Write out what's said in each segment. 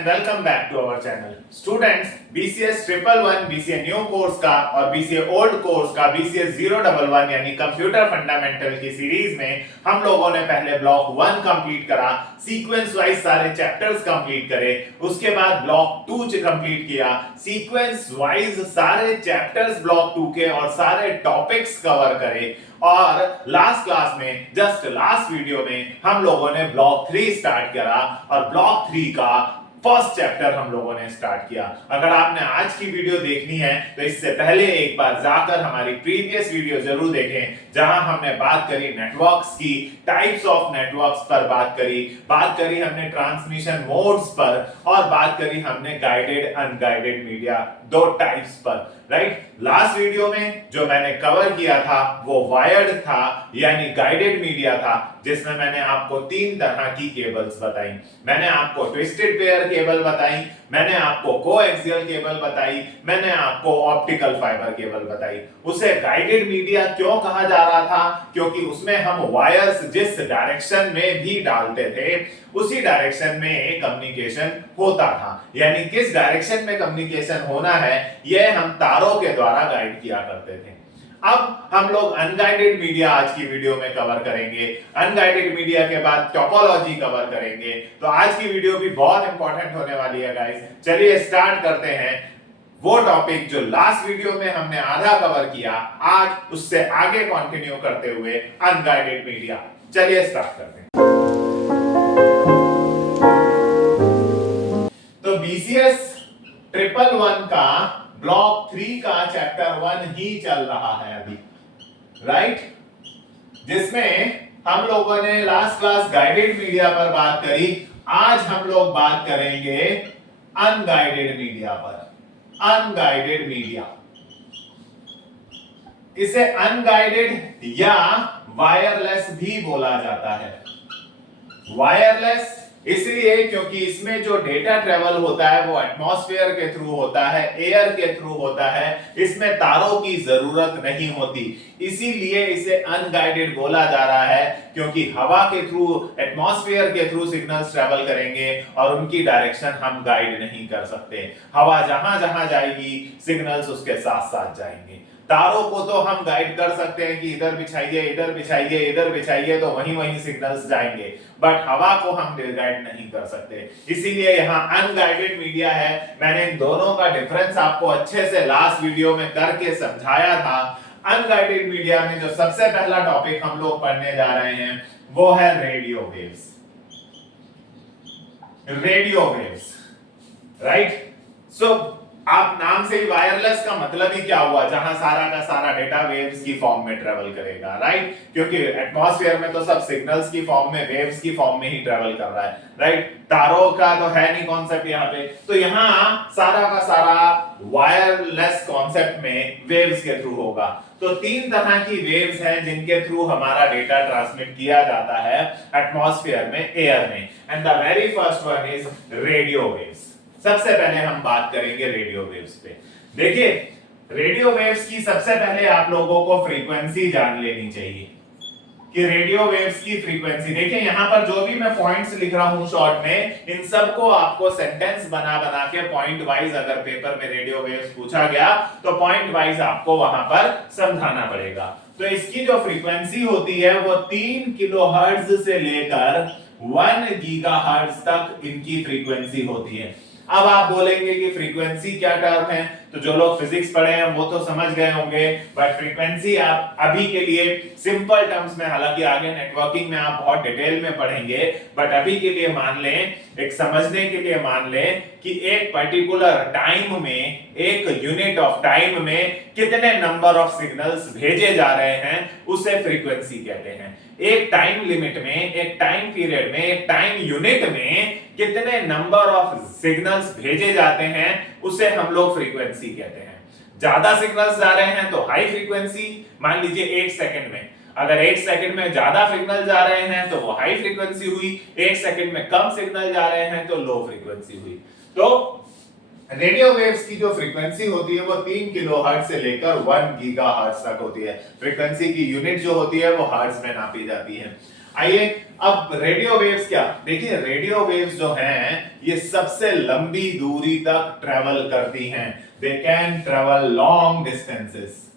and welcome back to our channel. Students, BCS 111 BCA new course का और BCA old course का BCS 011 यानी computer fundamental की series में हम लोगों ने पहले ब्लॉक 1 कंप्लीट करा, सीक्वेंस वाइज सारे चैप्टर्स कंप्लीट करे, उसके बाद ब्लॉक 2 कंप्लीट किया, सीक्वेंस वाइज सारे चैप्टर्स ब्लॉक 2 के और सारे टॉपिक्स कवर करे और लास्ट क्लास में जस्ट लास्ट वीडियो में हम लोगों ने ब्लॉक 3 स्टार्ट करा और ब्लॉक 3 का फर्स्ट चैप्टर हम लोगों ने स्टार्ट किया। अगर आपने आज की वीडियो देखनी है तो इससे पहले एक बार जाकर हमारी प्रीवियस वीडियो जरूर देखें, जहां हमने बात करी नेटवर्क्स की, टाइप्स ऑफ नेटवर्क्स पर बात करी हमने ट्रांसमिशन मोड्स पर और बात करी हमने गाइडेड अनगाइडेड मीडिया दो टाइप्स पर। राइट, लास्ट वीडियो में जो मैंने कवर किया था वो वायर्ड था यानी गाइडेड मीडिया था, जिसमें मैंने आपको 3 तरह की केबल्स बताई। मैंने आपको ट्विस्टेड पेयर केबल बताई, मैंने आपको कोएक्सियल केबल बताई, मैंने आपको ऑप्टिकल फाइबर केबल बताई। उसे गाइडेड मीडिया क्यों कहा जा रहा था? क्योंकि उसमें हम वायर्स जिस डायरेक्शन में भी डालते थे उसी डायरेक्शन में कम्युनिकेशन होता था, यानी किस डायरेक्शन में कम्युनिकेशन होना है यह हम तारों के द्वारा गाइड किया करते थे। अब हम लोग अनगाइडेड मीडिया आज की वीडियो में कवर करेंगे। अनगाइडेड मीडिया के बाद टोपोलॉजी कवर करेंगे। तो आज की वीडियो भी बहुत इंपॉर्टेंट होने वाली है गाइस। चलिए स्टार्ट करते हैं। वो टॉपिक जो लास्ट वीडियो में हमने आधा कवर किया, आज उससे आगे कंटिन्यू करते हुए अनगाइडेड मीडिया। चलिए स्टार्ट करते हैं। तो BCS 111 का ब्लॉक 3 का चैप्टर 1 ही चल रहा है अभी, राइट, जिसमें हम लोगों ने लास्ट क्लास गाइडेड मीडिया पर बात करी। आज हम लोग बात करेंगे अनगाइडेड मीडिया पर। अनगाइडेड मीडिया, इसे अनगाइडेड या वायरलेस भी बोला जाता है। वायरलेस इसलिए क्योंकि इसमें जो डेटा ट्रेवल होता है वो एटमॉस्फेयर के थ्रू होता है, एयर के थ्रू होता है, इसमें तारों की जरूरत नहीं होती। इसीलिए इसे अनगाइडेड बोला जा रहा है, क्योंकि हवा के थ्रू, एटमॉस्फेयर के थ्रू सिग्नल्स ट्रेवल करेंगे और उनकी डायरेक्शन हम गाइड नहीं कर सकते। हवा जहां जहां जाएगी सिग्नल्स उसके साथ साथ जाएंगे। तारों को तो हम गाइड कर सकते हैं कि इधर बिछाइए, इधर बिछाइए, इधर बिछाइए, तो वहीं वहीं सिग्नल्स जाएंगे, बट हवा को हम गाइड नहीं कर सकते। इसीलिए यहाँ अनगाइडेड मीडिया है। मैंने इन दोनों का डिफरेंस आपको अच्छे से लास्ट वीडियो में करके समझाया था। अनगाइडेड मीडिया में जो सबसे पहला टॉपिक हम लोग पढ़ने जा रहे हैं वो है radio waves. Radio waves, right. So आप नाम से ही वायरलेस का मतलब ही क्या हुआ? जहां सारा का सारा डेटा वेव्स की फॉर्म में ट्रेवल करेगा, राइट, क्योंकि एटमॉस्फेयर में तो सब सिग्नल्स की फॉर्म में, वेव्स की फॉर्म में ही ट्रेवल कर रहा है, राइट। तारों का तो है नहीं कॉन्सेप्ट यहाँ पे, तो यहाँ सारा का सारा वायरलेस कॉन्सेप्ट में वेव्स के थ्रू होगा। तो 3 तरह की वेव्स हैं जिनके थ्रू हमारा डेटा ट्रांसमिट किया जाता है एटमॉस्फेयर में, एयर में, and the very first one is radio waves. सबसे पहले हम बात करेंगे रेडियो वेव्स पे। देखिए, रेडियो वेव्स की सबसे पहले आप लोगों को फ्रीक्वेंसी जान लेनी चाहिए कि रेडियो वेव्स की फ्रीक्वेंसी। देखिए यहां पर जो भी मैं पॉइंट्स लिख रहा हूं शॉर्ट में, इन सबको आपको सेंटेंस बना बना के पॉइंट वाइज, अगर पेपर में रेडियो वेव्स पूछा गया तो पॉइंट वाइज आपको वहां पर समझाना पड़ेगा। तो इसकी जो फ्रीक्वेंसी होती है वो 3 किलोहर्ट्ज से लेकर 1 गीगाहर्ट्ज तक इनकी फ्रीक्वेंसी होती है। अब आप बोलेंगे कि फ्रीक्वेंसी क्या टर्म है, तो जो लोग फिजिक्स पढ़े हैं वो तो समझ गए होंगे, बट फ्रीक्वेंसी आप अभी के लिए सिंपल टर्म्स में, हालांकि आगे नेटवर्किंग में आप बहुत डिटेल में पढ़ेंगे, बट अभी के लिए मान लें, एक समझने के लिए मान लें कि एक पर्टिकुलर टाइम में, एक यूनिट ऑफ टाइम में कितने नंबर ऑफ सिग्नल्स भेजे जा रहे हैं उसे फ्रीक्वेंसी कहते हैं। एक टाइम लिमिट में, एक टाइम पीरियड में, एक टाइम यूनिट में कितने नंबर ऑफ सिग्नल्स भेजे जाते हैं उसे हम लोग फ्रीक्वेंसी कहते हैं। ज्यादा सिग्नल्स जा रहे हैं तो हाई फ्रीक्वेंसी, मान लीजिए 1 सेकंड में, अगर 1 सेकंड में ज्यादा सिग्नल जा रहे हैं तो वो हाई फ्रीक्वेंसी हुई, 1 सेकंड में कम सिग्नल जा रहे हैं तो लो फ्रीक्वेंसी हुई। तो रेडियो वेव्स की जो फ्रीक्वेंसी होती है वो 3 किलोहर्ट्ज से लेकर 1 गीगाहर्ट्ज तक होती है। फ्रीक्वेंसी की यूनिट जो होती है वो हर्ट्ज में नापी जाती है। आइए अब रेडियो वेव्स क्या, देखिए रेडियो वेव्स जो हैं ये सबसे लंबी दूरी तक ट्रेवल करती हैं। They can travel long distances,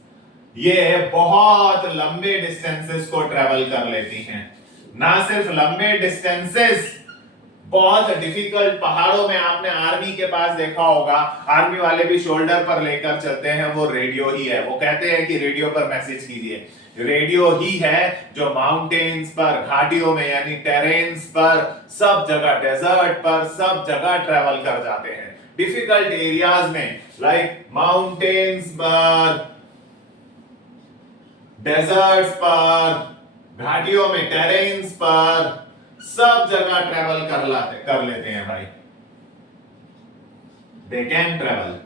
ये बहुत लंबे डिस्टेंसेस को ट्रेवल कर लेती हैं। ना सिर्फ लंबे डिस्टेंसेस, बहुत डिफिकल्ट पहाड़ों में आपने आर्मी के पास देखा होगा, आर्मी वाले भी शोल्डर पर लेकर चलते हैं, वो रेडियो ही है। वो कहते हैं कि रेडियो पर मैसेज कीजिए, रेडियो ही है जो माउंटेन्स पर, घाटियों में यानी टेरेन्स पर, सब जगह, डेजर्ट पर, सब जगह ट्रेवल कर जाते हैं। डिफिकल्ट एरियाज में लाइक माउंटेन्स पर, डेजर्ट्स पर, घाटियों में, टेरेन्स पर, सब जगह ट्रेवल कर लेते हैं भाई। दे कैन ट्रेवल,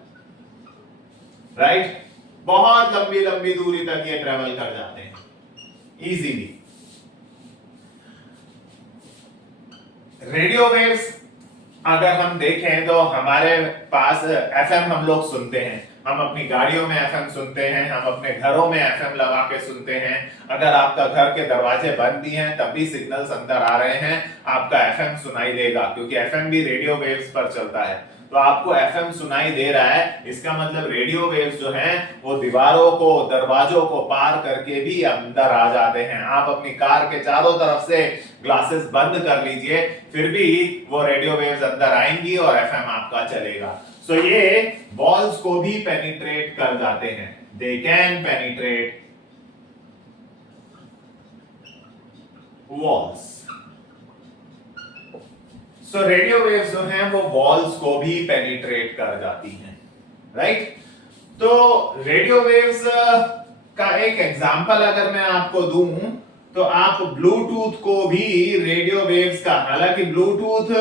राइट, बहुत लंबी लंबी दूरी तक ये ट्रेवल कर जाते हैं इजीली। रेडियो वेव्स अगर हम देखें तो हमारे पास एफएम हम लोग सुनते हैं, हम अपनी गाड़ियों में एफएम सुनते हैं, हम अपने घरों में एफएम लगा के सुनते हैं। अगर आपका घर के दरवाजे बंद भी हैं तब भी सिग्नल्स अंदर आ रहे हैं, आपका एफएम सुनाई देगा, क्योंकि एफएम भी रेडियो वेव्स पर चलता है। तो आपको एफएम सुनाई दे रहा है, इसका मतलब रेडियो वेव्स जो हैं वो दीवारों को, दरवाजों को पार करके भी अंदर आ जाते हैं। आप अपनी कार के चारों तरफ से ग्लासेस बंद कर लीजिए, फिर भी वो रेडियो वेव्स अंदर आएंगी और एफएम आपका चलेगा। सो ये वॉल्स को भी पेनिट्रेट कर जाते हैं, they can penetrate walls. So radio waves जो हैं वो वॉल्स को भी पेनिट्रेट कर जाती हैं, राइट। तो रेडियो वेव्स का एक एग्जांपल अगर मैं आपको दूं तो आप ब्लूटूथ को भी रेडियो वेव्स का, हालांकि ब्लूटूथ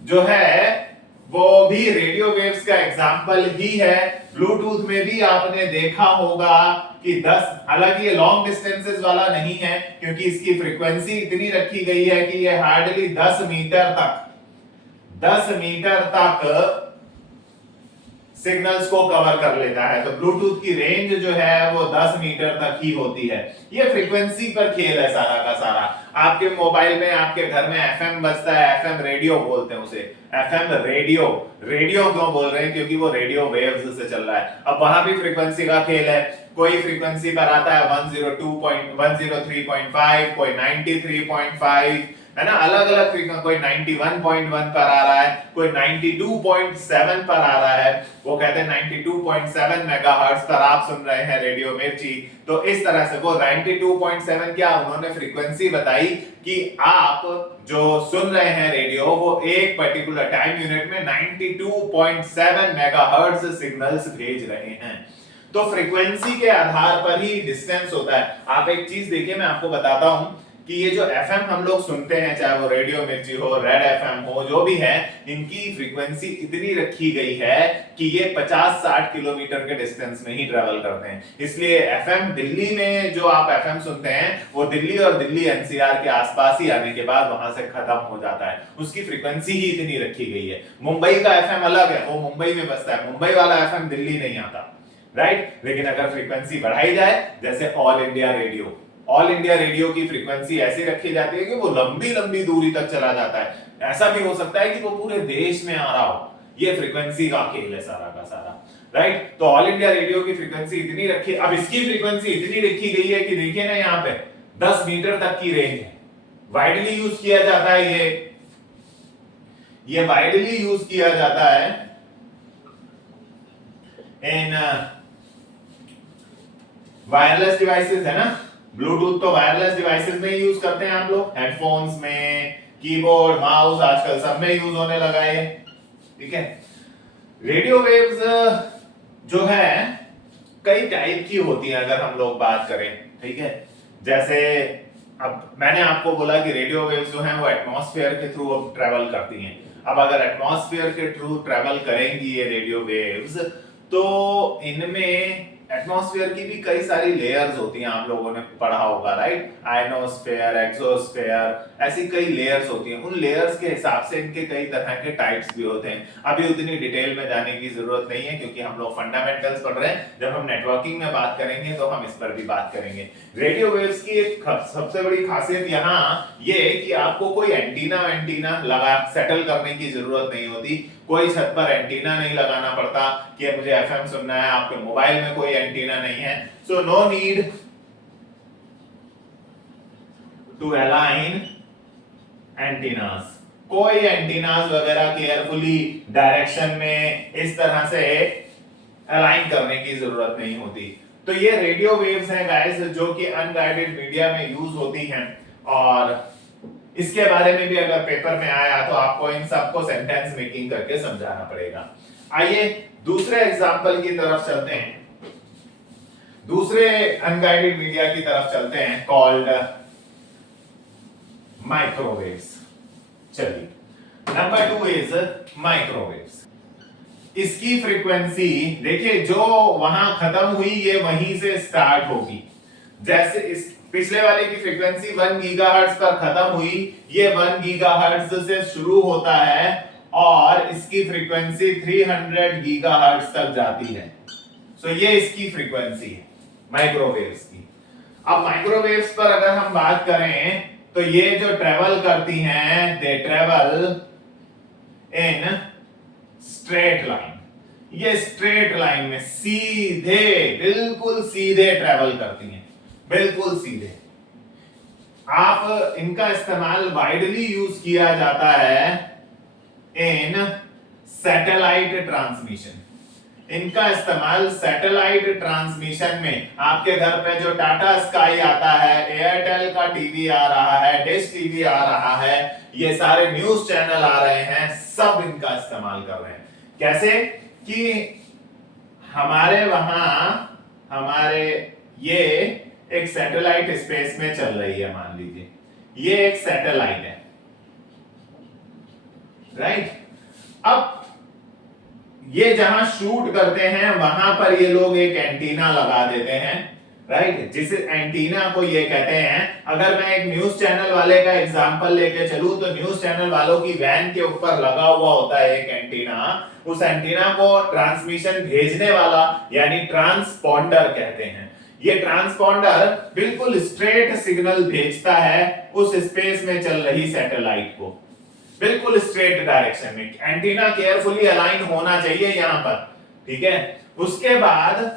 जो है वो भी रेडियो वेव्स का एग्जांपल ही है। ब्लूटूथ में भी आपने देखा होगा कि 10, हालांकि ये लॉन्ग डिस्टेंसेस वाला नहीं है क्योंकि इसकी फ्रीक्वेंसी इतनी रखी गई है कि ये हार्डली 10 मीटर तक सिग्नल्स को कवर कर लेता है। तो ब्लूटूथ की रेंज जो है वो 10 मीटर तक ही होती है। ये फ्रीक्वेंसी पर खेल है सारा का सारा। आपके मोबाइल में, आपके घर में एफएम बजता है, एफएम रेडियो बोलते हैं उसे, एफएम रेडियो। रेडियो क्यों बोल रहे हैं? क्योंकि वो रेडियो वेव्स से चल रहा है। अब वहां भी फ्रीक्वेंसी का खेल है, कोई फ्रीक्वेंसी पर आता है 103.5, कोई 93.5, है ना, अलग अलग फ्रीक्वेंसी, कोई 91.1 पर आ रहा है, कोई 92.7 पर आ रहा है। वो कहते हैं 92.7 मेगाहर्ट्ज पर आप सुन रहे हैं रेडियो मिर्ची। तो इस तरह से वो 92.7 क्या उन्होंने फ्रीक्वेंसी बताई कि आप जो सुन रहे हैं रेडियो वो एक पर्टिकुलर टाइम यूनिट में 92.7 मेगाहर्ट्ज सिग्नल्स भेज रहे हैं। तो फ्रीक्वेंसी के आधार पर ही डिस्टेंस होता है। आप एक चीज देखिए, मैं आपको बताता हूं कि ये जो एफएम हम लोग सुनते हैं, चाहे वो रेडियो मिर्ची हो, रेड एफएम हो, जो भी है, इनकी फ्रीक्वेंसी इतनी रखी गई है कि ये 50-60 किलोमीटर के डिस्टेंस में ही ट्रेवल करते हैं। इसलिए एफएम दिल्ली में जो आप एफएम सुनते हैं वो दिल्ली और दिल्ली एनसीआर के आसपास ही आने के बाद वहां से खत्म हो जाता है, उसकी फ्रीक्वेंसी ही इतनी रखी गई है। मुंबई का एफएम अलग है, वो मुंबई में बजता है, मुंबई वाला एफएम दिल्ली नहीं आता, राइट। लेकिन अगर फ्रीक्वेंसी बढ़ाई जाए, जैसे all India radio, all India radio की फ्रीक्वेंसी ऐसी रखी जाती है कि वो लंबी लंबी दूरी तक चला जाता है। ऐसा भी हो सकता है कि वो पूरे देश में आ रहा हो। ये फ्रीक्वेंसी का खेल है सारा का सारा, राइट। तो ऑल इंडिया रेडियो की फ्रीक्वेंसी इतनी रखी, अब इसकी फ्रीक्वेंसी इतनी रखी गई है कि देखिए ना, यहाँ पे 10 मीटर तक की रेंज है। वाइडली यूज किया जाता है, ये वाइडली यूज किया जाता है इन वायरलेस डिवाइसेस, है ना। ब्लूटूथ तो वायरलेस डिवाइसेस में यूज करते हैं आप लोग, हेडफोन्स में, कीबोर्ड, माउस, आजकल सब में यूज होने लगा है, ठीक है। रेडियो वेव्स जो है कई टाइप की होती है अगर हम लोग बात करें, ठीक है। जैसे अब मैंने आपको बोला कि रेडियो वेव्स जो हैं वो एटमॉस्फेयर के थ्रू अब ट्रेवल करती हैं। अब अगर एटमॉस्फेयर के थ्रू ट्रेवल करेंगी ये रेडियो वेव्स, तो इनमें एटमॉस्फेयर की भी कई सारी लेयर्स होती हैं, आप लोगों ने पढ़ा होगा, राइट? आयनोस्फेयर, एक्सोस्फेयर, ऐसी कई लेयर्स होती हैं। उन लेयर्स के हिसाब से इनके कई तरह के टाइप्स भी होते हैं। अभी उतनी डिटेल में जाने की जरूरत नहीं है क्योंकि हम लोग फंडामेंटल्स पढ़ रहे हैं। जब हम नेटवर्किंग में बात करेंगे तो हम इस पर भी बात करेंगे। रेडियो वेव्स की एक सबसे बड़ी खासियत यहाँ ये है कि आपको कोई एंटीना लगा सेटल करने की जरूरत नहीं होती। कोई छत पर एंटीना नहीं लगाना पड़ता कि मुझे एफएम सुनना है, आपके मोबाइल में कोई एंटीना नहीं है। So no need to align antennas. कोई एंटीनास वगैरह केयरफुली डायरेक्शन में इस तरह से अलाइन करने की जरूरत नहीं होती। तो ये रेडियो वेव्स हैं गाइस, जो कि अनगाइडेड मीडिया में यूज होती हैं, और इसके बारे में भी अगर पेपर में आया तो आपको इन सबको सेंटेंस मेकिंग करके समझाना पड़ेगा। आइए दूसरे एग्जांपल की तरफ चलते हैं, दूसरे अनगाइडेड मीडिया की तरफ चलते हैं, कॉल्ड माइक्रोवेव्स। चलिए, नंबर 2 इज माइक्रोवेव्स। इसकी फ्रीक्वेंसी देखिए, जो वहां खत्म हुई ये वहीं से स्टार्ट होगी। जैसे इस पिछले वाले की फ्रीक्वेंसी 1 गीगाहर्ट्ज पर खत्म हुई, ये 1 गीगाहर्ट्ज से शुरू होता है और इसकी फ्रीक्वेंसी 300 गीगाहर्ट्ज तक जाती है। सो ये इसकी फ्रीक्वेंसी है माइक्रोवेव्स की। अब माइक्रोवेव्स पर अगर हम बात करें तो ये जो ट्रेवल करती हैं, they travel in straight line. ये स्ट्रेट लाइन में सीधे, बिल्कुल सीधे ट्रेवल करती हैं, बिल्कुल सीधे। आप इनका इस्तेमाल वाइडली यूज किया जाता है इन सैटेलाइट ट्रांसमिशन। इनका इस्तेमाल सैटेलाइट ट्रांसमिशन में, आपके घर पे जो टाटा स्काई आता है, एयरटेल का टीवी आ रहा है, डिश टीवी आ रहा है, ये सारे न्यूज चैनल आ रहे हैं, सब इनका इस्तेमाल कर रहे हैं। कैसे कि हमारे वहां, हमारे ये एक सैटेलाइट स्पेस में चल रही है, मान लीजिए ये एक सैटेलाइट है, राइट? अब ये जहां शूट करते हैं वहां पर ये लोग एक एंटीना लगा देते हैं, राइट? जिस एंटीना को ये कहते हैं, अगर मैं एक न्यूज चैनल वाले का एग्जांपल लेके चलूं तो न्यूज चैनल वालों की वैन के ऊपर लगा हुआ होता है एक एंटीना। उस एंटीना को ट्रांसमिशन भेजने वाला यानी ट्रांसपॉन्डर कहते हैं। ये ट्रांसपॉन्डर बिल्कुल स्ट्रेट सिग्नल भेजता है उस स्पेस में चल रही सैटेलाइट को, बिल्कुल स्ट्रेट डायरेक्शन में। एंटीना केयरफुली अलाइन होना चाहिए यहां पर, ठीक है? उसके बाद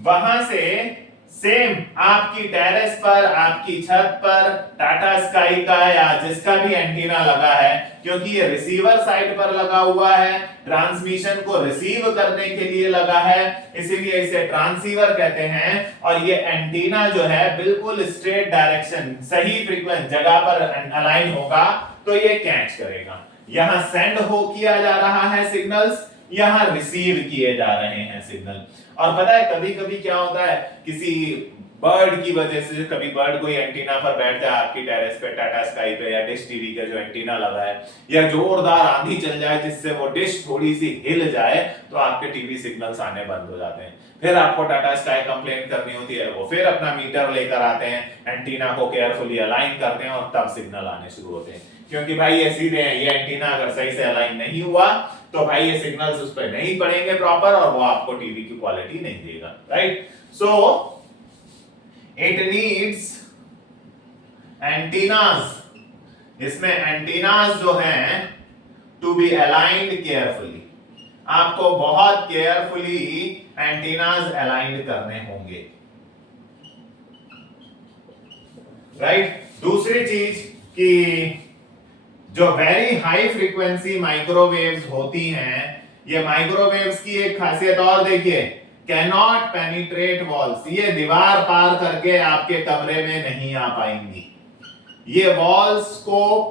वहां से सेम आपकी टेरेस पर, आपकी छत पर टाटा स्काई का या जिसका भी एंटीना लगा है, क्योंकि ये रिसीवर साइड पर लगा हुआ है, ट्रांसमिशन को रिसीव करने के लिए लगा है, इसीलिए इसे ट्रांसीवर कहते हैं। और ये एंटीना जो है बिल्कुल स्ट्रेट डायरेक्शन, सही फ्रीक्वेंसी जगह पर अलाइन होगा तो ये कैच करेगा। यहां सेंड हो किया जा रहा है सिग्नल्स, यहां रिसीव किए जा रहे हैं सिग्नल। और पता है कभी कभी क्या होता है, किसी बर्ड की वजह से, कभी बर्ड कोई एंटीना पर बैठ जाए आपकी टेरेस पे, टाटा स्काई पे या डिश टीवी का जो एंटीना लगा है, या जोरदार आंधी चल जाए जिससे वो डिश थोड़ी सी हिल जाए तो आपके टीवी सिग्नल्स आने बंद हो जाते हैं। फिर आपको टाटा स्काई कंप्लेंट करनी होती है, वो फिर अपना मीटर लेकर आते हैं, एंटीना को केयरफुली अलाइन करते हैं और तब सिग्नल आने शुरू होते हैं। क्योंकि भाई ये सीधे हैं, ये एंटीना अगर सही से अलाइन नहीं हुआ तो भाई ये सिग्नल्स उस पर नहीं पड़ेंगे प्रॉपर और वो आपको टीवी की क्वालिटी नहीं देगा, right? So it needs antennas, इसमें एंटीनास जो हैं टू बी अलाइंड केयरफुली। आपको बहुत केयरफुली एंटीनास अलाइंड करने होंगे, राइट? दूसरी चीज कि जो वेरी हाई फ्रीक्वेंसी माइक्रोवेव्स होती हैं, ये माइक्रोवेव्स की एक खासियत और देखिए, कैन नॉट पेनिट्रेट वॉल्स। ये दीवार पार करके आपके कमरे में नहीं आ पाएंगी, ये वॉल्स को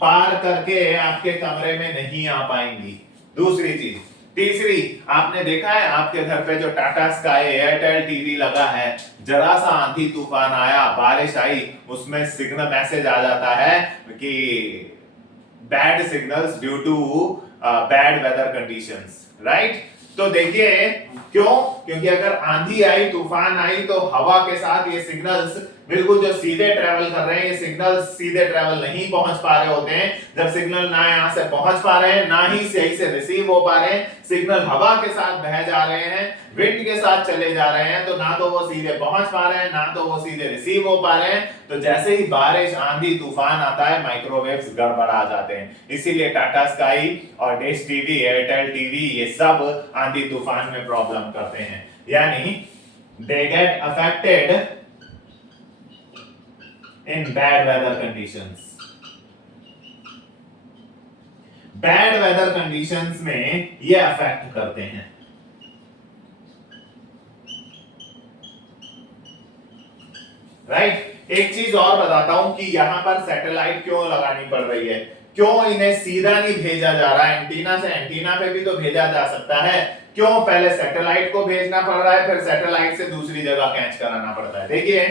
पार करके आपके कमरे में नहीं आ पाएंगी। दूसरी चीज, तीसरी, आपने देखा है आपके घर पे जो टाटा स्काई, एयरटेल टीवी लगा है, जरा सा आंधी तूफान आया, बारिश आई, उसमें सिग्नल मैसेज आ जाता है कि bad signals due to bad weather conditions, right? तो देखिए क्यों, क्योंकि अगर आंधी आई तूफान आई तो हवा के साथ ये सिग्नल्स बिल्कुल जो सीधे ट्रेवल कर रहे हैं, ये सिग्नल्स सीधे ट्रेवल नहीं पहुंच पा रहे होते हैं। जब सिग्नल ना यहां से पहुंच पा रहे हैं, ना ही सही से रिसीव हो पा रहे हैं, सिग्नल हवा के साथ बह जा रहे हैं, विंड के साथ चले जा रहे हैं, तो ना तो वो सीधे पहुंच पा रहे हैं, ना तो वो सीधे रिसीव हो पा रहे हैं। तो जैसे ही बारिश आंधी तूफान आता है, माइक्रोवेव्स गड़बड़ा जाते हैं। इसीलिए टाटा स्काई और डिश टीवी, एयरटेल टीवी, ये सब आंधी तूफान में प्रॉब्लम करते हैं। यानी दे get affected in bad weather conditions. Bad weather conditions में ये अफेक्ट करते हैं। राइट, एक चीज और बताता हूं कि यहां पर सैटेलाइट क्यों लगानी पड़ रही है, क्यों इन्हें सीधा नहीं भेजा जा रहा है, एंटीना से एंटीना पे भी तो भेजा जा सकता है, क्यों पहले सैटेलाइट को भेजना पड़ रहा है, फिर सैटेलाइट से दूसरी जगह कैच कराना पड़ता है। देखिए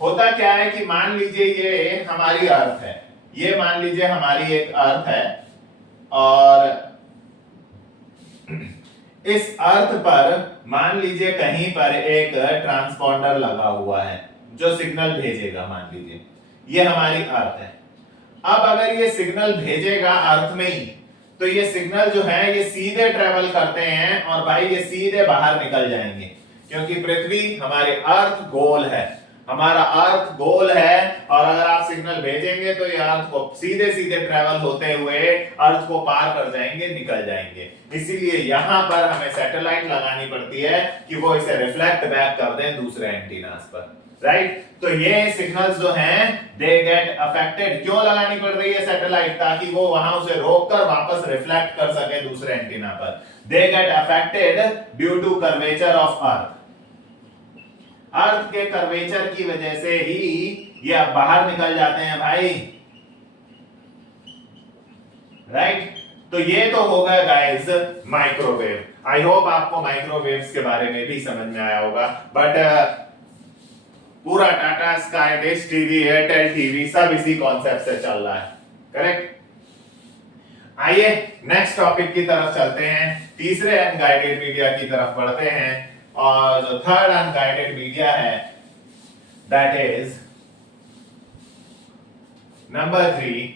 होता क्या है कि मान लीजिए ये हमारी अर्थ है, ये मान लीजिए हमारी एक अर्थ है, और इस अर्थ पर मान लीजिए कहीं पर एक ट्रांसपॉन्डर लगा हुआ है जो सिग्नल भेजेगा। मान लीजिए ये हमारी अर्थ है। अब अगर ये सिग्नल भेजेगा अर्थ में ही, तो ये सिग्नल जो है ये सीधे ट्रेवल करते हैं और भाई ये सीधे बाहर निकल जाएंगे, क्योंकि पृथ्वी हमारे अर्थ गोल है, हमारा अर्थ गोल है, और अगर आप सिग्नल भेजेंगे तो ये अर्थ को सीधे सीधे ट्रेवल होते हुए अर्थ को पार कर जाएंगे, निकल जाएंगे। इसीलिए यहां पर हमें सैटेलाइट लगानी पड़ती है कि वो इसे रिफ्लेक्ट बैक कर दें दूसरे एंटीनास पर। राइट, तो ये सिग्नल्स जो हैं दे गेट अफेक्टेड। क्यों लगानी पड़ रही है सैटेलाइट? ताकि वो वहां उसे रोककर वापस रिफ्लेक्ट कर सके दूसरे एंटीना पर। They get affected due to curvature of earth. Earth के कर्वेचर की वजह से ही ये अब बाहर निकल जाते हैं भाई। राइट, तो ये तो हो गया गाइस माइक्रोवेव। आई होप आपको माइक्रोवेव्स के बारे में भी समझ में आया होगा। बट पूरा Tata sky, dish TV, Airtel TV सब इसी कॉन्सेप्ट से चल रहा है। करेक्ट। आइए नेक्स्ट टॉपिक की तरफ चलते हैं, तीसरे अनगाइडेड मीडिया की तरफ बढ़ते हैं। और जो थर्ड अनगाइडेड मीडिया है that is number 3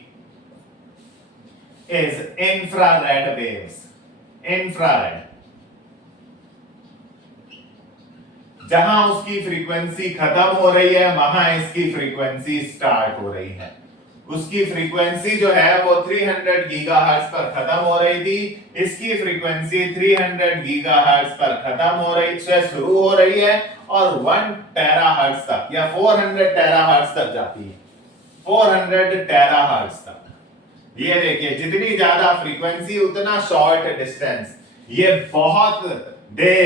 is infrared waves. Infrared, जहां उसकी फ्रीक्वेंसी खत्म हो रही है वहां इसकी फ्रीक्वेंसी स्टार्ट हो रही है। उसकी फ्रीक्वेंसी जो है वो 300 गीगाहर्ट्ज पर खत्म हो रही थी, इसकी फ्रीक्वेंसी 300 गीगाहर्ट्ज पर खत्म हो रही से शुरू हो रही है और 1 टेराहर्ट्ज तक या 400 टेराहर्ट्ज तक जाती है। 400 टेराहर्ट्ज तक। ये देखिए जितनी ज्यादा फ्रीक्वेंसी उतना शॉर्ट डिस्टेंस। ये बहुत they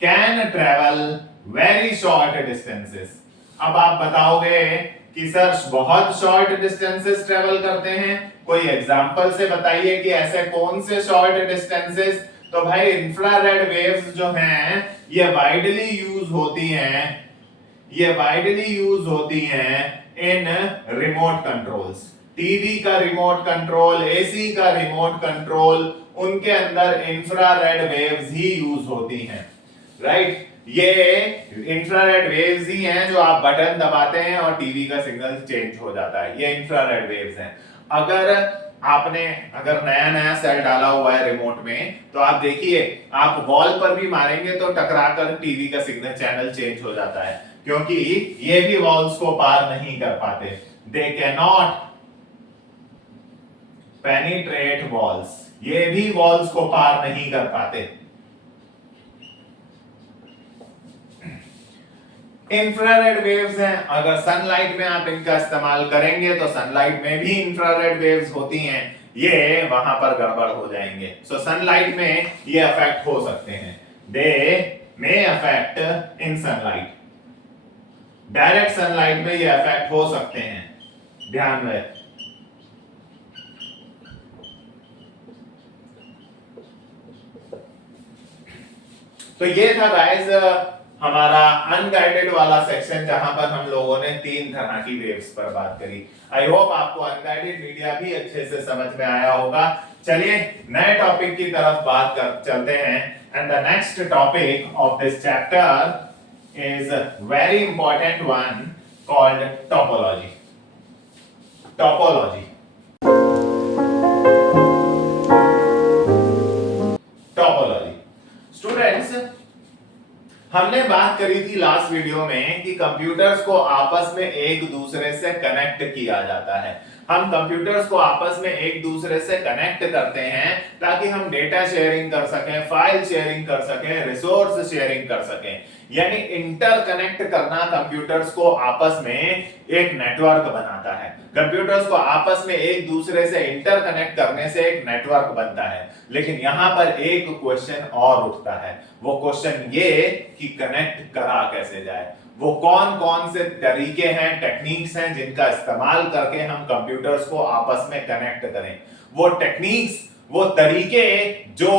can travel very short distances. अब आप बताओगे कि सर बहुत शॉर्ट डिस्टेंसेस ट्रेवल करते हैं, कोई एग्जांपल से बताइए कि ऐसे कौन से शॉर्ट डिस्टेंसेस। तो भाई इंफ्रारेड वेव्स जो हैं ये वाइडली यूज होती हैं, ये वाइडली यूज होती हैं इन रिमोट कंट्रोल्स। टीवी का रिमोट कंट्रोल, एसी का रिमोट कंट्रोल, उनके अंदर इंफ्रारेड वेव्स ही यूज होती हैं। राइट, ये इंफ्रारेड वेव्स ही हैं जो आप बटन दबाते हैं और टीवी का सिग्नल चेंज हो जाता है। ये इंफ्रारेड वेव्स हैं। अगर नया नया सेल डाला हुआ है रिमोट में, तो आप देखिए आप वॉल पर भी मारेंगे तो टकराकर टीवी का सिग्नल चैनल चेंज हो जाता है, क्योंकि ये भी वॉल्स को पार नहीं कर पाते। They can not penetrate walls, ये भी वॉल्स को पार नहीं कर पाते। इंफ्रारेड वेव्स हैं, अगर सनलाइट में आप इनका इस्तेमाल करेंगे तो सनलाइट में भी इंफ्रारेड वेव्स होती हैं, ये वहां पर गड़बड़ हो जाएंगे। सो सनलाइट में ये अफेक्ट हो सकते हैं। They may affect in sunlight, direct sunlight में ये अफेक्ट हो सकते हैं, ध्यान रहे। तो ये था गाइस हमारा अनगाइडेड वाला सेक्शन, जहां पर हम लोगों ने 3 तरह की वेव्स पर बात करी। आई होप आपको अनगाइडेड मीडिया भी अच्छे से समझ में आया होगा। चलिए नए टॉपिक की तरफ बात कर चलते हैं। And the next topic of this chapter is very important one called topology. Topology topology students, हमने बात करी थी लास्ट वीडियो में कि कंप्यूटर्स को आपस में एक दूसरे से कनेक्ट किया जाता है। हम कंप्यूटर्स को आपस में एक दूसरे से कनेक्ट करते हैं ताकि हम डेटा शेयरिंग कर सकें, फाइल शेयरिंग कर सकें, रिसोर्स शेयरिंग कर सकें। यानी इंटरकनेक्ट करना कंप्यूटर्स को आपस में एक नेटवर्क बनाता है। कंप्यूटर्स को आपस में एक दूसरे से इंटरकनेक्ट करने से एक नेटवर्क बनता है। लेकिन यहां पर एक क्वेश्चन और उठता है। वो क्वेश्चन ये कि कनेक्ट करा कैसे जाए। वो कौन कौन से तरीके हैं, टेक्निक्स हैं जिनका इस्तेमाल करके हम कंप्यूटर्स को आपस में कनेक्ट करें। वो टेक्निक्स, वो तरीके जो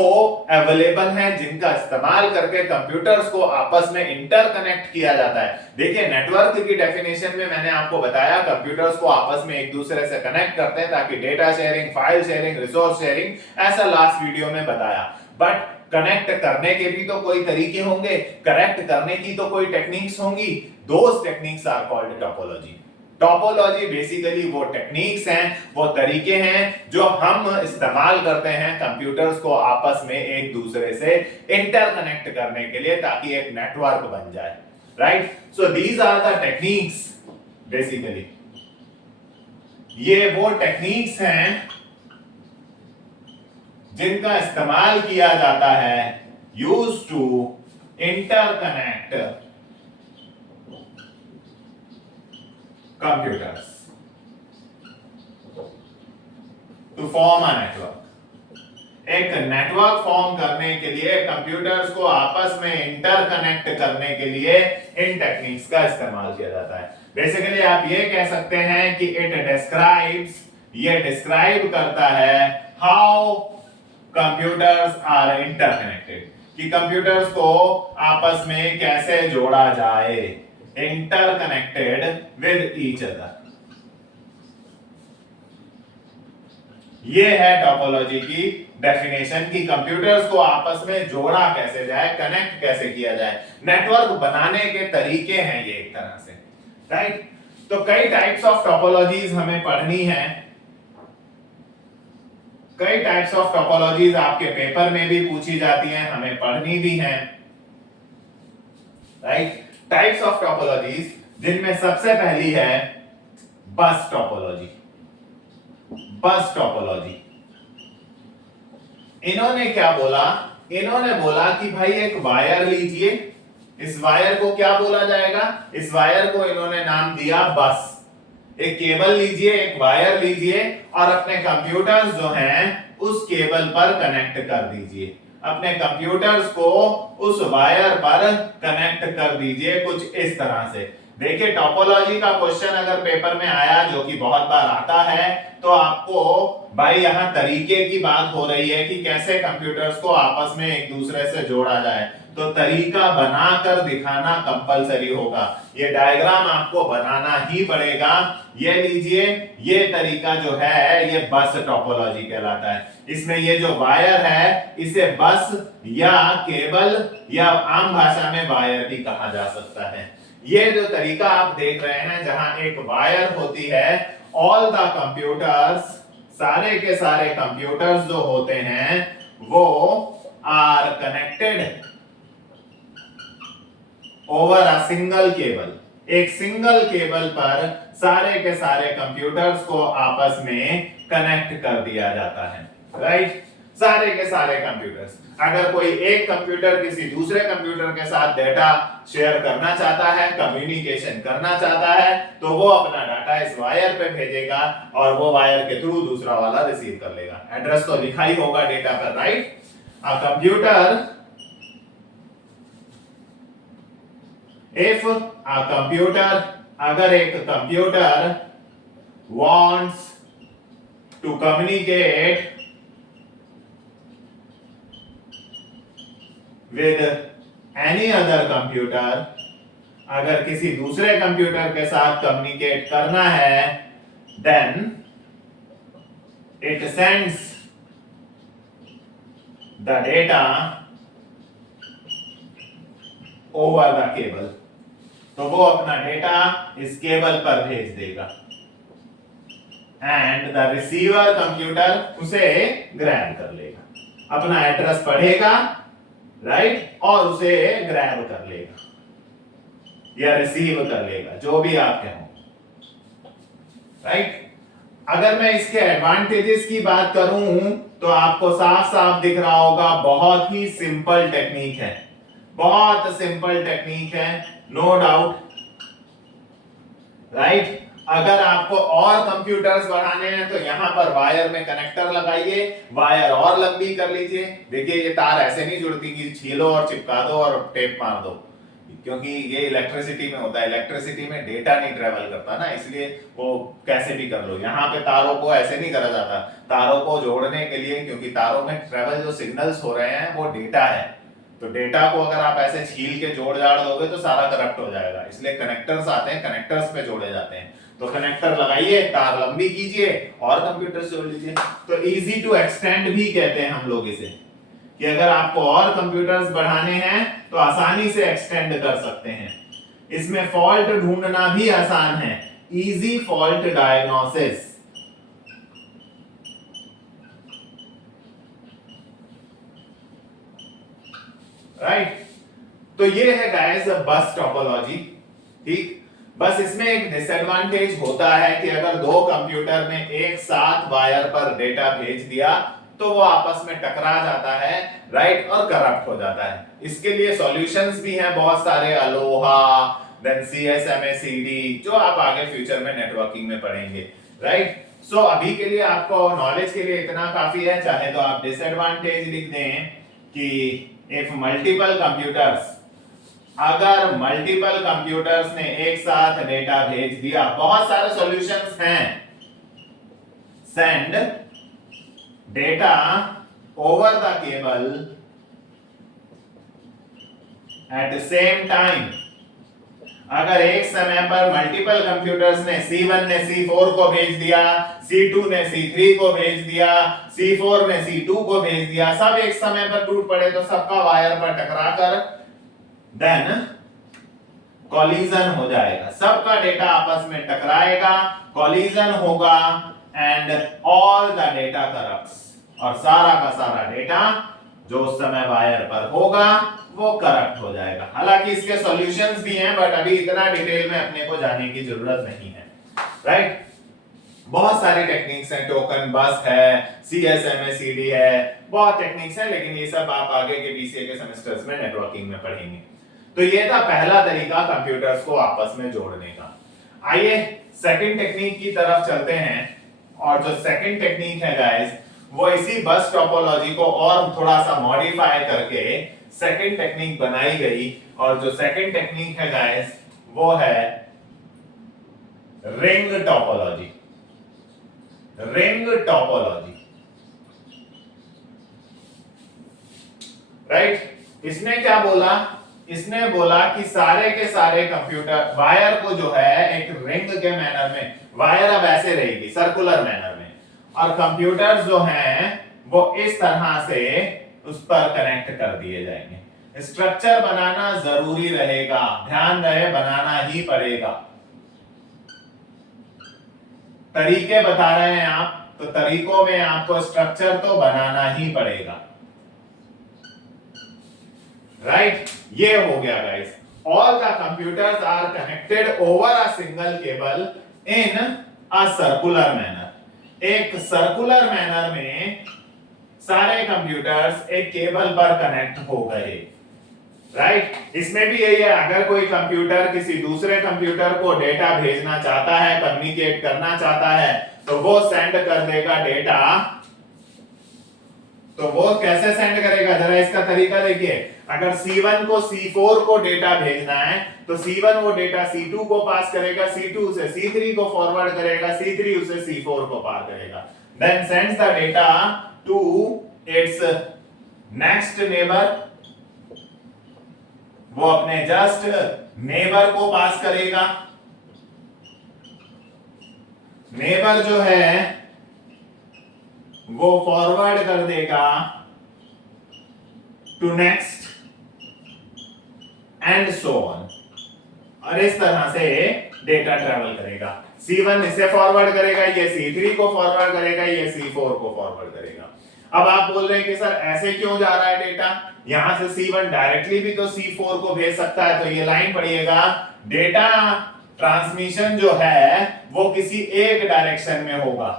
अवेलेबल हैं जिनका इस्तेमाल करके कंप्यूटर्स को आपस में इंटरकनेक्ट किया जाता है। देखिए नेटवर्क की डेफिनेशन में मैंने आपको बताया कंप्यूटर्स को आपस में एक दूसरे से कनेक्ट करते हैं ताकि data sharing, file sharing, resource sharing, ऐसा लास्ट वीडियो में बताया। बट कनेक्ट करने के भी तो कोई तरीके होंगे, कनेक्ट करने की तो कोई टेक्निक्स होंगी। Those techniques are called topology. Topology basically वो टेक्निक्स हैं, वो तरीके हैं जो हम इस्तेमाल करते हैं कंप्यूटर्स को आपस में एक दूसरे से इंटरकनेक्ट करने के लिए ताकि एक नेटवर्क बन जाए। Right, so these are the techniques basically. ये वो टेक्निक्स हैं जिनका इस्तेमाल किया जाता है use to interconnect computers to form a network. एक नेटवर्क फॉर्म करने के लिए, कंप्यूटर्स को आपस में इंटरकनेक्ट करने के लिए इन टेक्निक्स का इस्तेमाल किया जाता है। बेसिकली आप ये कह सकते हैं कि इट डिस्क्राइब्स, ये डिस्क्राइब करता है हाउ कंप्यूटर्स आर इंटरकनेक्टेड, कि कंप्यूटर्स को आपस में कैसे जोड़ा जाए, इंटरकनेक्टेड विद ईच अदर। ये है टोपोलॉजी की डेफिनेशन कि कंप्यूटर्स को आपस में जोड़ा कैसे जाए, कनेक्ट कैसे किया जाए। नेटवर्क बनाने के तरीके हैं ये एक तरह से। राइट, तो कई टाइप्स ऑफ टोपोलॉजीज हमें पढ़नी है। कई टाइप्स ऑफ टोपोलॉजीज आपके पेपर में भी पूछी जाती हैं, हमें पढ़नी भी हैं। राइट, टाइप्स ऑफ टोपोलॉजीज जिनमें सबसे पहली है बस टोपोलॉजी। बस टोपोलॉजी, इन्होंने क्या बोला? इन्होंने बोला कि भाई एक वायर लीजिए, इस वायर को क्या बोला जाएगा? इस वायर को इन्होंने नाम दिया बस। एक केबल लीजिए, एक वायर लीजिए और अपने कंप्यूटर्स जो हैं उस केबल पर कनेक्ट कर दीजिए। अपने कंप्यूटर्स को उस वायर पर कनेक्ट कर दीजिए, कुछ इस तरह से। देखिए टोपोलॉजी का क्वेश्चन अगर पेपर में आया, जो कि बहुत बार आता है, तो आपको भाई यहां तरीके की बात हो रही है कि कैसे कंप्यूटर्स को आपस में एक दूसरे से जोड़ा जाए, तो तरीका बनाकर दिखाना कंपलसरी होगा। ये डायग्राम आपको बनाना ही पड़ेगा। ये लीजिए, ये तरीका जो है ये बस टोपोलॉजी कहलाता है। इसमें ये जो वायर है इसे बस या केबल या आम भाषा में वायर भी कहा जा सकता है। ये जो तरीका आप देख रहे हैं जहां एक वायर होती है, ऑल द कंप्यूटर्स, सारे के सारे कंप्यूटर्स जो होते हैं वो are connected over a single cable. एक सिंगल केबल पर सारे के सारे कंप्यूटर्स को आपस में कनेक्ट कर दिया जाता है। राइट, सारे के सारे कंप्यूटर्स। अगर कोई एक कंप्यूटर किसी दूसरे कंप्यूटर के साथ डेटा शेयर करना चाहता है, कम्युनिकेशन करना चाहता है, तो वो अपना डाटा इस वायर पे भेजेगा और वो वायर के थ्रू दूसरा वाला रिसीव कर लेगा। एड्रेस तो लिखा ही होगा डेटा पर। Right, a computer, if a computer, अगर एक computer wants to communicate with any other computer, अगर किसी दूसरे कंप्यूटर के साथ कम्युनिकेट करना है, then it sends the data over the cable. तो वो अपना डेटा इस केबल पर भेज देगा एंड द रिसीवर कंप्यूटर उसे ग्रैब कर लेगा, अपना एड्रेस पढ़ेगा, राइट, और उसे ग्रैब कर लेगा या रिसीव कर लेगा, जो भी आप कहो, राइट। अगर मैं इसके एडवांटेजेस की बात करूं तो आपको साफ साफ दिख रहा होगा, बहुत ही सिंपल टेक्निक है, बहुत सिंपल टेक्निक है, नो डाउट, राइट। अगर आपको और कंप्यूटर्स बढ़ाने हैं तो यहां पर वायर में कनेक्टर लगाइए, वायर और लंबी कर लीजिए। देखिए ये तार ऐसे नहीं जुड़ती कि छीलो और चिपका दो और टेप मार दो, क्योंकि ये इलेक्ट्रिसिटी में होता है, इलेक्ट्रिसिटी में डेटा नहीं ट्रेवल करता ना, इसलिए वो कैसे भी कर लो। यहाँ पे तारों को ऐसे नहीं करा जाता, तारों को जोड़ने के लिए, क्योंकि तारों में ट्रेवल जो सिग्नल्स हो रहे हैं वो डेटा है, तो डेटा को अगर आप ऐसे छील के जोड़ जाड़ दोगे तो सारा करप्ट हो जाएगा, इसलिए कनेक्टर्स आते हैं, कनेक्टर्स पे जोड़े जाते हैं। तो कनेक्टर लगाइए, तार लंबी कीजिए और कंप्यूटर से जोड़ लीजिए। तो इजी टू एक्सटेंड भी कहते हैं हम लोग इसे, कि अगर आपको और कंप्यूटर्स बढ़ाने हैं तो आसानी से एक्सटेंड कर सकते हैं। इसमें फॉल्ट ढूंढना भी आसान है, इजी फॉल्ट डायग्नोसिस, राइट। तो ये है गाइस बस टोपोलॉजी, ठीक। बस इसमें एक डिसएडवांटेज होता है कि अगर दो कंप्यूटर ने एक साथ वायर पर डेटा भेज दिया तो वो आपस में टकरा जाता है, राइट, और करप्ट हो जाता है। इसके लिए सॉल्यूशंस भी हैं बहुत सारे, अलोहा, देन CSMACD, जो आप आगे फ्यूचर में नेटवर्किंग में पढ़ेंगे, राइट। सो अभी के लिए आपको नॉलेज के लिए इतना काफी है। चाहे तो आप डिसएडवांटेज लिख दें कि इफ मल्टीपल कंप्यूटर्स, अगर मल्टीपल कंप्यूटर्स ने एक साथ डेटा भेज दिया, बहुत सारे सॉल्यूशंस हैं, send data over the cable at same time. अगर एक समय पर मल्टीपल कंप्यूटर्स ने C1 ने C4 को भेज दिया, C2 ने C3 को भेज दिया, C4 ने C2 को भेज दिया, सब एक समय पर टूट पड़े तो सबका वायर पर टकराकर देन कॉलिजन हो जाएगा, सबका डेटा आपस में टकराएगा, कॉलिजन होगा and all the data corrupts, और सारा का सारा डेटा जो उस समय वायर पर होगा वो करप्ट हो जाएगा। हालांकि इसके सॉल्यूशंस भी हैं, बट अभी इतना डिटेल में अपने को जाने की जरूरत नहीं है, राइट। बहुत सारी टेक्निक्स हैं, टोकन बस है, CSMACD है, बहुत टेक्निक्स हैं, लेकिन ये सब आप आगे के BCA के सेमेस्टर्स में नेटवर्किंग में पढ़ेंगे। तो ये था पहला तरीका कंप्यूटर्स को आपस में जोड़ने का। आइए सेकंड टेक्निक की तरफ चलते हैं, और जो सेकंड टेक्निक है गाइस, वो इसी बस टोपोलॉजी को और थोड़ा सा मॉडिफाई करके सेकंड टेक्निक बनाई गई, और जो सेकंड टेक्निक है गाइस वो है ring topology, ring topology, right. इसने क्या बोला, इसने बोला कि सारे के सारे कंप्यूटर वायर को जो है एक रिंग के मैनर में, वायर अब ऐसे रहेगी सर्कुलर मैनर में, और कंप्यूटर्स जो हैं वो इस तरह से उस पर कनेक्ट कर दिए जाएंगे। स्ट्रक्चर बनाना जरूरी रहेगा, ध्यान रहे बनाना ही पड़ेगा। तरीके बता रहे हैं आप, तो तरीकों में आपको स्ट्रक्चर तो बनाना ही पड़ेगा, राइट। ये हो गया guys, all the computers are connected over a single cable in a circular manner. एक सर्कुलर मैनर में सारे कंप्यूटर्स एक केबल पर कनेक्ट हो गए, राइट। इसमें भी यही है, अगर कोई कंप्यूटर किसी दूसरे कंप्यूटर को डेटा भेजना चाहता है, कम्युनिकेट करना चाहता है, तो वो सेंड कर देगा डेटा। तो वो कैसे सेंड करेगा, जरा इसका तरीका देखिए। अगर C1 को C4 को डेटा भेजना है तो C1 वो डेटा C2 को पास करेगा, C2 उसे C3 को फॉरवर्ड करेगा, C3 उसे C4 को पार करेगा, then sends the data to its next neighbour, वो अपने जस्ट नेबर को पास करेगा। नेबर जो है वो फॉरवर्ड कर देगा to next and so on, और इस तरह से डेटा ट्रेवल करेगा। C1 इसे फॉरवर्ड करेगा, ये C3 को फॉरवर्ड करेगा, ये C4 को फॉरवर्ड करेगा। अब आप बोल रहे हैं कि सर ऐसे क्यों जा रहा है डेटा, यहां से C1 डायरेक्टली भी तो C4 को भेज सकता है। तो ये लाइन पढ़िएगा, डेटा ट्रांसमिशन जो है वो किसी एक डायरेक्शन में होगा।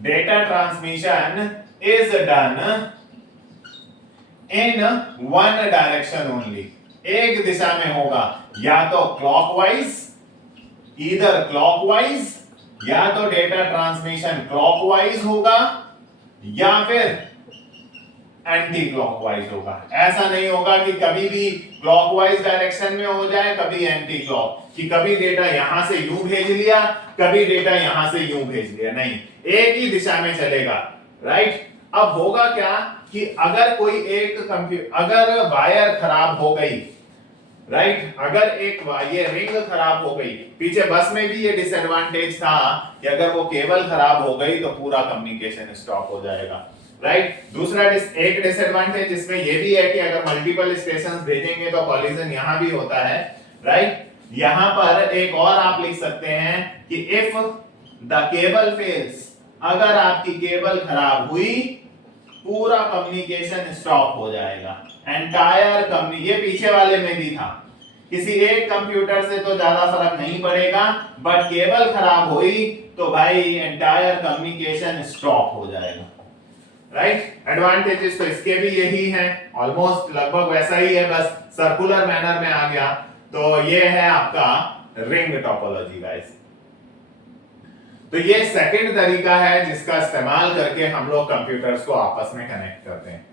Data transmission is done in one direction only, एक दिशा में होगा, या तो क्लॉकवाइज, ईदर क्लॉकवाइज, या तो डेटा ट्रांसमिशन क्लॉकवाइज होगा या फिर एंटी क्लॉकवाइज होगा। ऐसा नहीं होगा कि कभी भी क्लॉकवाइज डायरेक्शन में हो जाए, कभी एंटी क्लॉक, कि कभी डेटा यहां से यूं भेज लिया, कभी डेटा यहां से यूं भेज लिया, नहीं, एक ही दिशा में चलेगा। राइट। अब होगा क्या कि अगर कोई एक अगर वायर खराब हो गई, राइट, अगर एक ये रिंग खराब हो गई, पीछे बस में भी ये डिसएडवांटेज था कि अगर वो केबल खराब हो गई तो पूरा कम्युनिकेशन स्टॉप हो जाएगा। राइट। दूसरा एक डिसएडवांटेज इसमें ये भी है कि अगर मल्टीपल स्टेशंस भेजेंगे तो कॉलिजन यहां भी होता है। राइट। यहां पर एक और आप लिख सकते हैं कि इफ द केबल फेल्स, अगर आपकी केबल खराब हुई पूरा कम्युनिकेशन स्टॉप हो जाएगा। एंटायर ये पीछे वाले में भी था, किसी एक कंप्यूटर से तो ज्यादा फर्क नहीं पड़ेगा, बट केबल खराब हुई तो भाई एंटायर कम्युनिकेशन स्टॉप हो जाएगा। राइट। एडवांटेजेस तो इसके भी यही हैं, ऑलमोस्ट लगभग वैसा ही है, बस सर्कुलर मैनर में आ गया। तो ये है आपका रिंग टोपोलॉजी गाइस। तो ये सेकंड तरीका है जिसका इस्तेमाल करके हम लोग कंप्यूटर्स को आपस में कनेक्ट करते हैं।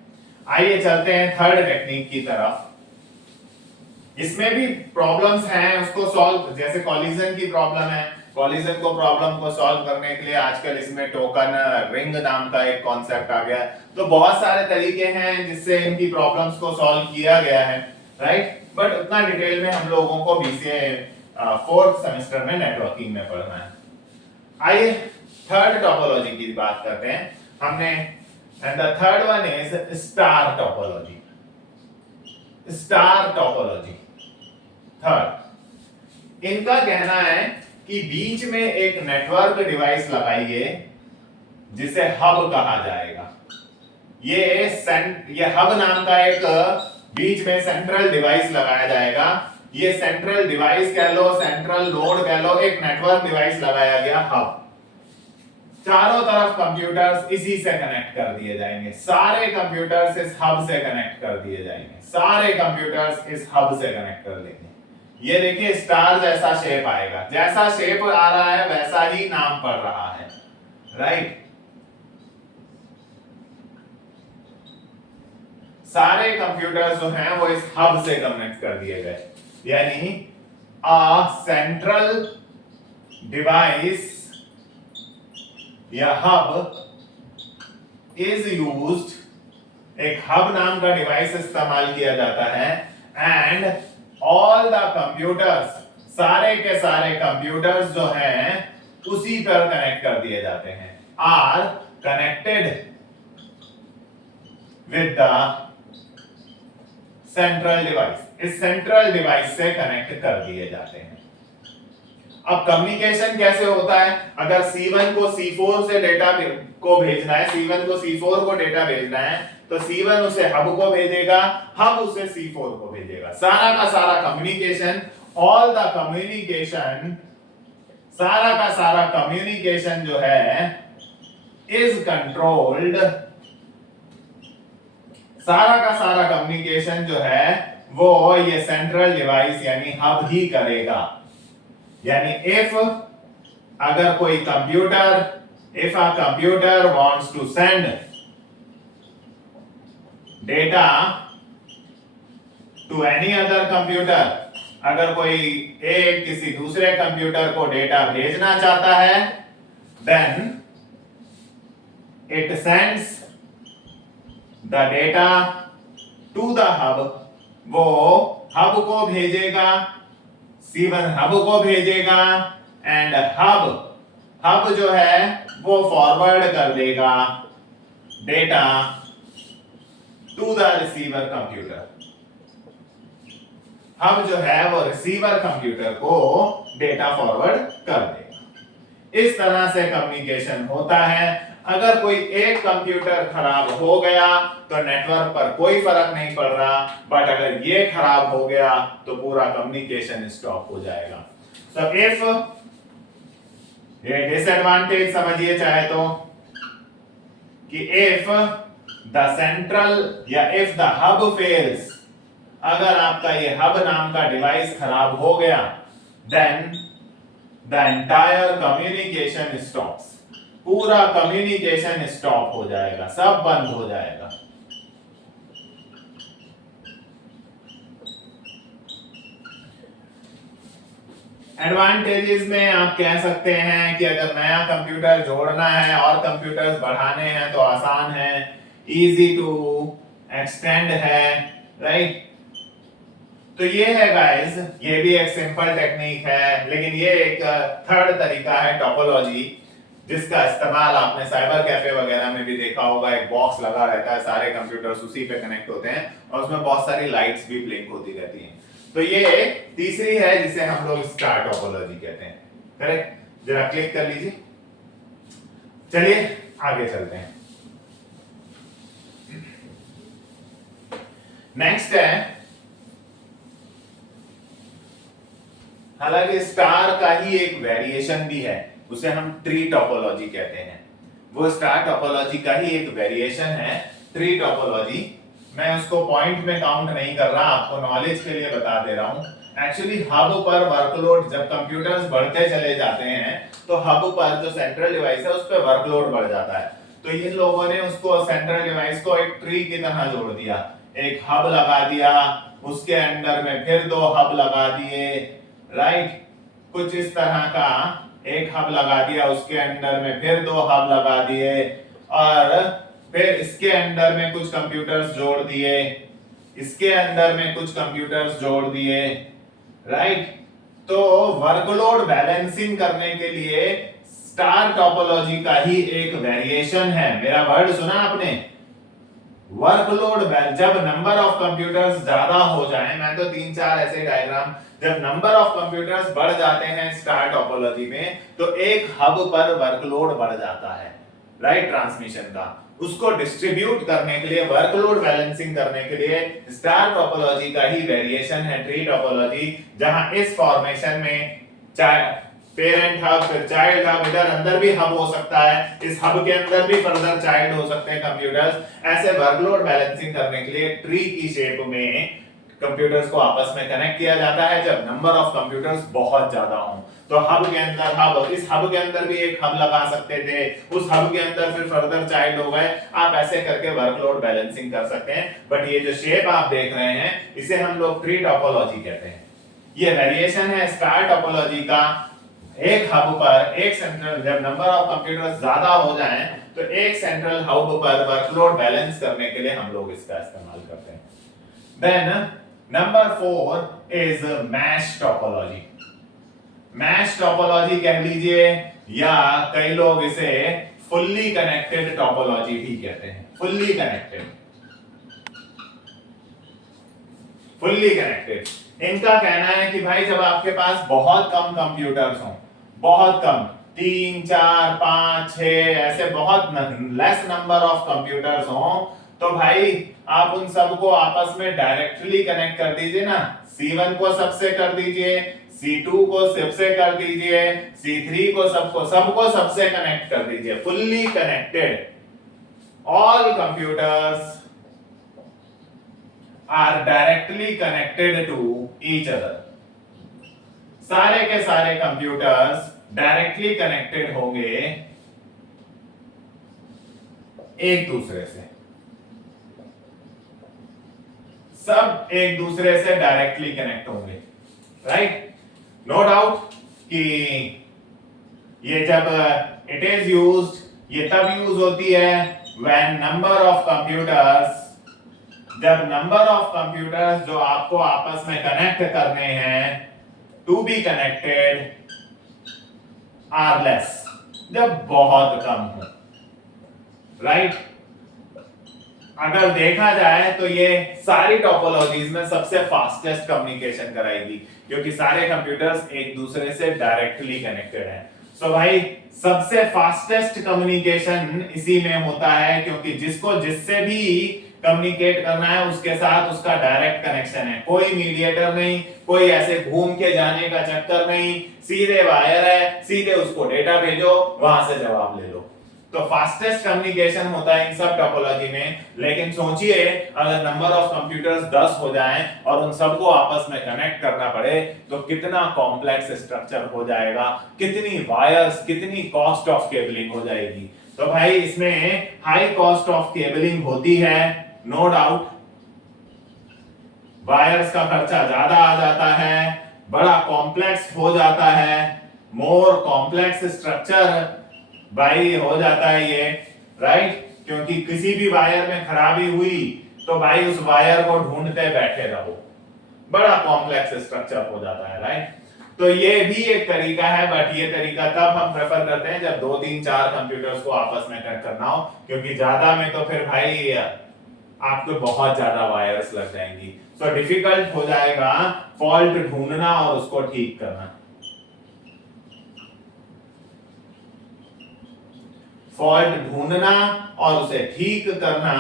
आइए चलते हैं थर्ड टेक्निक की तरफ। इसमें भी प्रॉब्लम्स हैं, उसको सॉल्व, जैसे कॉलिजन की प्रॉब्लम है, कॉलिजन को प्रॉब्लम को सॉल्व करने के लिए आजकल इसमें टोकन रिंग नाम का एक कॉन्सेप्ट आ गया है। तो बहुत सारे तरीके हैं जिससे इनकी प्रॉब्लम्स को सॉल्व किया गया है। राइट। बट उतना डिटेल में हम लोगों को BCA फोर्थ सेमेस्टर में नेटवर्किंग में पढ़ना है। आइए थर्ड टोपोलॉजी की बात करते हैं हमने, and the third one is star topology. Star topology third, इनका कहना है कि बीच में एक नेटवर्क डिवाइस लगाइए जिसे हब कहा जाएगा। ये हब नाम का एक बीच में सेंट्रल डिवाइस लगाया जाएगा। ये सेंट्रल डिवाइस कह लो, सेंट्रल नोड कह लो, एक नेटवर्क डिवाइस लगाया गया हब। चारों तरफ कंप्यूटर्स इसी से कनेक्ट कर दिए जाएंगे, सारे कंप्यूटर्स इस हब से कनेक्ट कर दिए जाएंगे, सारे कंप्यूटर्स इस हब से कनेक्ट कर लेंगे। ये देखिए स्टार जैसा शेप आएगा, जैसा शेप आ रहा है वैसा ही नाम पड़ रहा है। राइट। सारे कंप्यूटर्स जो हैं वो इस हब से कनेक्ट कर दिए गए, यानी अ सेंट्रल डिवाइस या हब इज यूज्ड, एक हब नाम का डिवाइस इस्तेमाल किया जाता है, एंड ऑल द कंप्यूटर्स, सारे के सारे कंप्यूटर्स जो हैं उसी पर कनेक्ट कर दिए जाते हैं, are connected with the central device, इस सेंट्रल डिवाइस से कनेक्ट कर दिए जाते हैं। अब कम्युनिकेशन कैसे होता है, अगर C1 को C4 से डेटा को भेजना है, C1 को C4 को डेटा भेजना है, तो C1 उसे हब को भेजेगा, हब उसे C4 को भेजेगा। सारा का सारा कम्युनिकेशन, ऑल द कम्युनिकेशन, सारा का सारा कम्युनिकेशन जो है इज कंट्रोल्ड, सारा का सारा कम्युनिकेशन जो है वो ये सेंट्रल डिवाइस यानी हब ही करेगा। यानी इफ अगर कोई computer, if a computer wants to send data to any other computer, अगर कोई एक किसी दूसरे कंप्यूटर को डेटा भेजना चाहता है, then it sends the data to the hub, वो हब को भेजेगा, C1 हब को भेजेगा एंड हब जो है वो फॉरवर्ड कर देगा data to the receiver computer. Hub जो है वो रिसीवर कंप्यूटर को डेटा फॉरवर्ड कर देगा। इस तरह से कम्युनिकेशन होता है। अगर कोई एक कंप्यूटर खराब हो गया तो नेटवर्क पर कोई फर्क नहीं पड़ रहा, बट अगर ये खराब हो गया तो पूरा कम्युनिकेशन स्टॉप हो जाएगा। सो इफ ये डिसएडवांटेज समझिए चाहे तो, कि इफ द सेंट्रल या इफ द हब फेल्स, अगर आपका ये हब नाम का डिवाइस खराब हो गया, then the entire communication stops, पूरा कम्युनिकेशन स्टॉप हो जाएगा, सब बंद हो जाएगा। एडवांटेजेस में आप कह सकते हैं कि अगर नया कंप्यूटर जोड़ना है और कंप्यूटर्स बढ़ाने हैं तो आसान है, इजी टू एक्सटेंड है, राइट। तो ये है गाइस, ये भी एक सिंपल टेक्निक है, लेकिन ये एक थर्ड तरीका है टोपोलॉजी, जिसका इस्तेमाल आपने साइबर कैफे वगैरह में भी देखा होगा। एक बॉक्स लगा रहता है, सारे कंप्यूटर्स उसी पे कनेक्ट होते हैं और उसमें बहुत सारी लाइट्स भी ब्लिंक होती रहती हैं। तो ये तीसरी है जिसे हम लोग स्टार टोपोलॉजी कहते हैं, करेक्ट। जरा क्लिक कर लीजिए, चलिए आगे चलते हैं। नेक्स्ट है, हालांकि स्टार का ही एक वेरिएशन भी है, उसे हम ट्री टोपोलॉजी कहते हैं। वो स्टार टोपोलॉजी का ही एक वेरिएशन है ट्री टोपोलॉजी। मैं उसको पॉइंट में काउंट नहीं कर रहा, आपको नॉलेज के लिए बता दे रहा हूं। एक्चुअली हब पर वर्कलोड, जब कंप्यूटर्स बढ़ते चले जाते हैं तो हब पर जो सेंट्रल डिवाइस है उस पर वर्कलोड बढ़ जाता है। तो इन लोगों ने उसको, सेंट्रल डिवाइस को एक ट्री की तरह जोड़ दिया, एक हब लगा दिया, उसके अंदर में फिर दो हब लगा दिए, राइट। कुछ इस तरह का एक हब लगा दिया, उसके अंदर में फिर दो हब लगा दिए, और फिर इसके अंदर में कुछ कंप्यूटर्स जोड़ दिए, इसके अंदर में कुछ कंप्यूटर्स जोड़ दिए, राइट। तो वर्कलोड बैलेंसिंग करने के लिए स्टार टोपोलॉजी का ही एक वेरिएशन है। मेरा वर्ड सुना आपने, वर्कलोड। जब नंबर ऑफ कंप्यूटर्स ज्यादा हो जाए, मैं तो 3-4 ऐसे डायग्राम, जब नंबर ऑफ कंप्यूटर्स बढ़ जाते हैं स्टार टोपोलॉजी में, तो एक हब पर वर्कलोड बढ़ जाता है, राइट, ट्रांसमिशन का। उसको डिस्ट्रीब्यूट करने के लिए, वर्कलोड बैलेंसिंग करने के लिए स्टार टोपोलॉजी का ही वेरिएशन है ट्री टोपोलॉजी, जहां इस फॉर्मेशन में पेरेंट हब, फिर चाइल्ड हब, इधर अंदर भी हब हो सकता है, इस हब के अंदर भी फर्दर चाइल्ड हो सकते हैं कंप्यूटर्स। ऐसे वर्कलोड बैलेंसिंग करने के लिए ट्री की शेप में कंप्यूटर्स को आपस में कनेक्ट किया जाता है जब नंबर ऑफ कंप्यूटर्स बहुत ज्यादा हों। तो हब के अंदर हब, इस हब के अंदर भी एक हब लगा सकते थे, उस हब के अंदर फिर फर्दर चाइल्ड हो गए, आप ऐसे करके वर्कलोड बैलेंसिंग कर सकते हैं। बट ये जो शेप आप देख रहे हैं, इसे हम लोग ट्री टोपोलॉजी कहते हैं। ये वेरिएशन है स्टार टोपोलॉजी का। एक हब पर, एक सेंट्रल, जब नंबर ऑफ कंप्यूटर्स ज्यादा हो जाएं तो एक सेंट्रल हब पर वर्कलोड बैलेंस करने के लिए हम लोग इसका इस्तेमाल करते हैं। Then number 4 is mesh topology. Mesh topology कह लीजिए, या कई लोग इसे फुल्ली कनेक्टेड टोपोलॉजी भी कहते हैं। Fully connected, fully connected. इनका कहना है कि भाई जब आपके पास बहुत कम कंप्यूटर्स हों, बहुत कम, 3, 4, 5, 6 ऐसे बहुत लेस नंबर ऑफ कंप्यूटर्स हों, तो भाई आप उन सबको आपस में डायरेक्टली कनेक्ट कर दीजिए ना। C1 को सबसे कर दीजिए, C2 को सबसे कर दीजिए, C3 को सबको सबसे कनेक्ट कर दीजिए। Fully connected, all computers are directly connected to each other. सारे के सारे कंप्यूटर्स डायरेक्टली कनेक्टेड होंगे एक दूसरे से, सब एक दूसरे से डायरेक्टली कनेक्ट होंगे, राइट। नो डाउट कि ये जब इट इज यूज्ड, ये तब यूज होती है व्हेन नंबर ऑफ कंप्यूटर्स जब नंबर ऑफ कंप्यूटर्स जो आपको आपस में कनेक्ट करने हैं to be connected are less, जब बहुत कम हो, राइट। अगर देखा जाए तो ये सारी टोपोलॉजीज में सबसे फास्टेस्ट कम्युनिकेशन कराएगी, क्योंकि सारे कंप्यूटर्स एक दूसरे से डायरेक्टली कनेक्टेड हैं। सो भाई सबसे फास्टेस्ट कम्युनिकेशन इसी में होता है, क्योंकि जिसको जिससे भी कम्युनिकेट करना है उसके साथ उसका डायरेक्ट कनेक्शन है, कोई मीडिएटर नहीं, कोई ऐसे घूम के जाने का चक्कर नहीं, सीधे वायर है, सीधे उसको डेटा भेजो, वहां से जवाब ले लो। तो फास्टेस्ट कम्युनिकेशन होता है इन सब टोपोलॉजी में। लेकिन सोचिए अगर नंबर ऑफ कंप्यूटर्स 10 हो जाएं और उन सबको आपस में कनेक्ट करना पड़े तो कितना कॉम्प्लेक्स स्ट्रक्चर हो जाएगा, कितनी वायर्स, कितनी कॉस्ट ऑफ केबलिंग हो जाएगी। तो भाई इसमें हाई कॉस्ट ऑफ केबलिंग होती है, नो डाउट। वायर्स का खर्चा ज्यादा आ जाता है, बड़ा कॉम्प्लेक्स हो जाता है, मोर कॉम्प्लेक्स स्ट्रक्चर भाई हो जाता है ये, राइट। क्योंकि किसी भी वायर में खराबी हुई तो भाई उस वायर को ढूंढते बैठे रहो, बड़ा कॉम्प्लेक्स स्ट्रक्चर हो जाता है, राइट। तो ये भी एक तरीका है, बट ये तरीका तब हम प्रेफर करते हैं जब 2 3 4 कंप्यूटर्स को आपस में कनेक्ट करना हो, क्योंकि ज्यादा में तो फिर भाई आपको बहुत ज्यादा वायर्स लग जाएंगी। सो डिफिकल्ट हो जाएगा फॉल्ट ढूंढना और उसको ठीक करना। फॉल्ट ढूंढना और उसे ठीक करना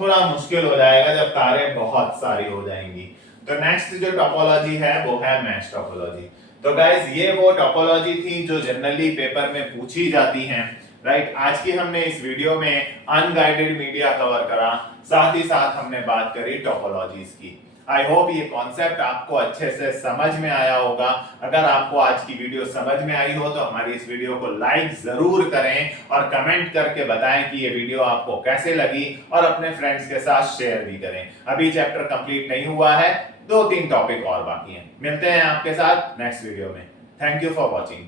थोड़ा मुश्किल हो जाएगा जब तारें बहुत सारी हो जाएंगी। तो नेक्स्ट जो टोपोलॉजी है वो है मैच टोपोलॉजी। तो गाइस ये वो टोपोलॉजी थी जो जनरली पेपर में पूछी जाती हैं, राइट। आज की हमने इस वीडियो में अनगाइडेड मीडिया कवर करा, साथ ही साथ हमने बात करी टोपोलॉजीज की। आई होप ये कॉन्सेप्ट आपको अच्छे से समझ में आया होगा। अगर आपको आज की वीडियो समझ में आई हो तो हमारी इस वीडियो को लाइक जरूर करें और कमेंट करके बताएं कि ये वीडियो आपको कैसे लगी, और अपने फ्रेंड्स के साथ शेयर भी करें। अभी चैप्टर कंप्लीट नहीं हुआ है, 2 3 टॉपिक और बाकी हैं। मिलते हैं आपके साथ नेक्स्ट वीडियो में। Thank you for watching.